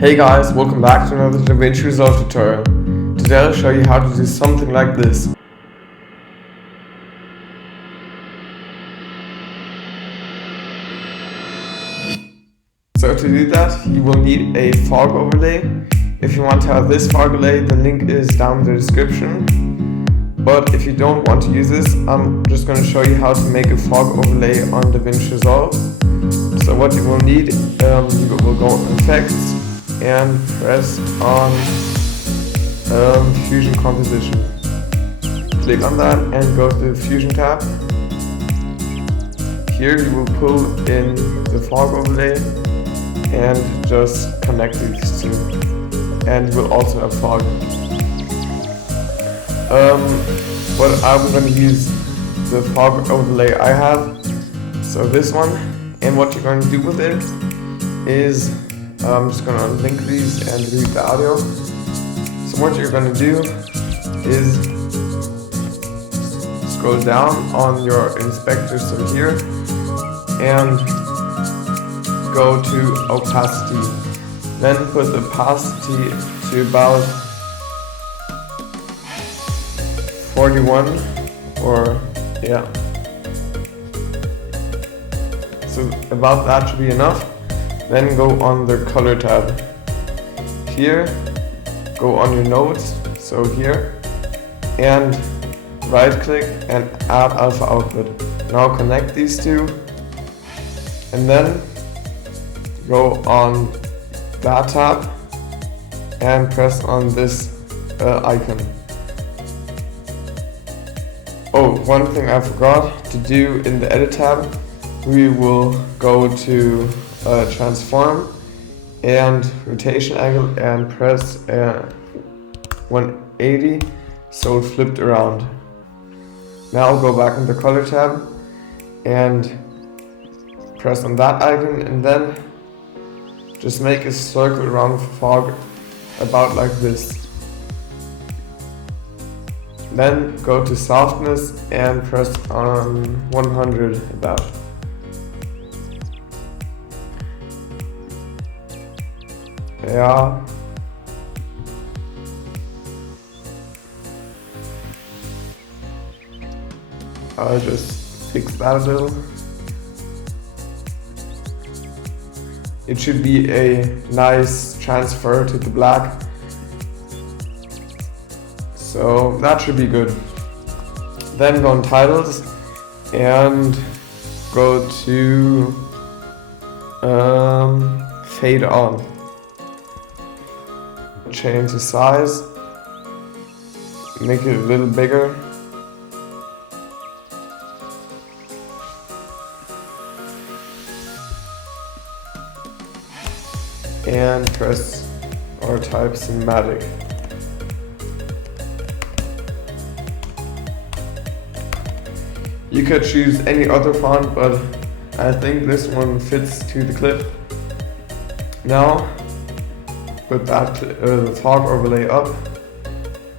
Hey guys, welcome back to another DaVinci Resolve tutorial. Today I'll show you how to do something like this. So to do that, you will need a fog overlay. If you want to have this fog overlay, the link is down in the description. But if you don't want to use this, I'm just going to show you how to make a fog overlay on DaVinci Resolve. So what you will need, you will go on Effects and press on Fusion Composition. Click on that and go to the Fusion tab. Here you will pull in the fog overlay and just connect these two. And you will also have fog. But I'm going to use the fog overlay I have, so this one. And what you're going to do with it is I'm just going to unlink these and delete the audio. So what you're going to do is scroll down on your inspector, so here, and go to opacity. Then put the opacity to about 41 or yeah. So about that should be enough. Then go on the color tab. Here, go on your nodes, so here, and right click and add alpha output. Now connect these two, and then go on that tab and press on this icon. Oh, one thing I forgot to do in the edit tab, we will go to transform and rotation angle and press 180 so it flipped around. Now go back in the color tab and press on that icon, and then just make a circle around fog about like this. Then go to softness and press on 100 about. Yeah. I'll just fix that a little. It should be a nice transfer to the black. So that should be good. Then go on titles and go to fade on. Change the size, make it a little bigger. And press or type cinematic. You could choose any other font, but I think this one fits to the clip. Now put that fog overlay up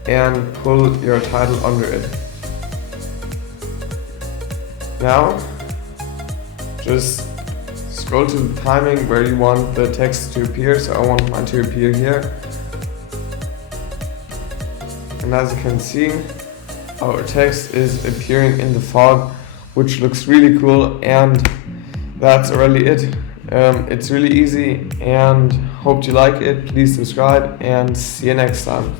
and pull your title under it. Now just scroll to the timing where you want the text to appear, so I want mine to appear here. And as you can see, our text is appearing in the fog, which looks really cool, and that's really it. It's really easy, and hope you like it. Please subscribe and see you next time.